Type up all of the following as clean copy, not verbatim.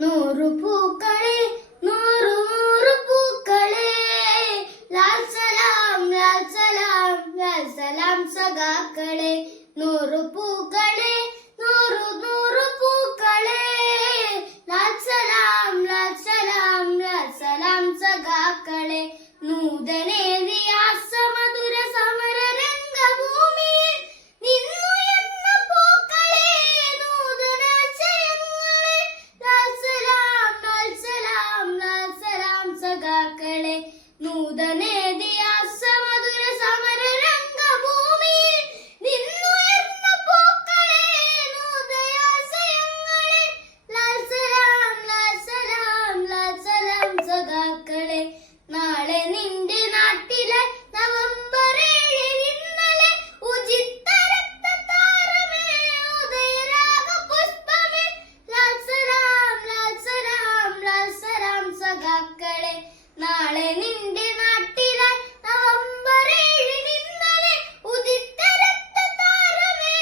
നൂറു പൂക്കളെ നൂറു നൂറു പൂക്കളെ ലാൽ സലാം ലാൽ സലാം ലാൽ സലാം സഖാക്കളെ നൂറു പൂക്കളെ നൂറു നൂറു പൂക്കളെ ലാൽ സലാം ലാൽ സലാം ലാൽ സലാം സഖാക്കളെ നൂതനേറിയ സമധുര സമര രംഗഭൂമിയിൽ നിന്നുയർന്ന പൂക്കളെ നൂതനാശയങ്ങളെ ലാൽ സലാം ലാൽ സലാം ലാൽ സലാം സഖാക്കളെ നൂതനേറിയ സമധുര സമര രംഗഭൂമിയിൽ നിന്നുയർന്ന പൂക്കളെ നൂതനാശയങ്ങളെ ലാൽ സലാം ലാൽ സലാം ലാൽ സലാം സഖാക്കളെ നാളെ നിന്റെ നാട്ടിലെ നവംബർ 7 ഇന്നലെ ഉചിത രക്തതാരമേ ഉദയരാഗ പുഷ്പമേ ലാൽ സലാം ലാൽ സലാം ലാൽ സലാം സഖാക്കളെ നാളെ നിന്റെ നാട്ടിലെ നവംബർ 7 ഇന്നലെ ഉചിത രക്തതാരമേ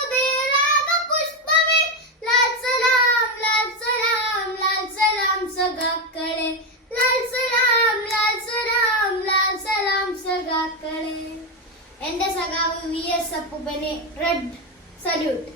ഉദയരാഗ പുഷ്പമേ ലാൽ സലാം ലാൽ സലാം ലാൽ സലാം സഖാക്കളെ ലാൽ സലാം ലാൽ സലാം ലാൽ സലാം സഖാക്കളെ. എന്റെ സഖാവ് VS അപ്പൂപ്പന് റെഡ് സല്യൂട്ട്.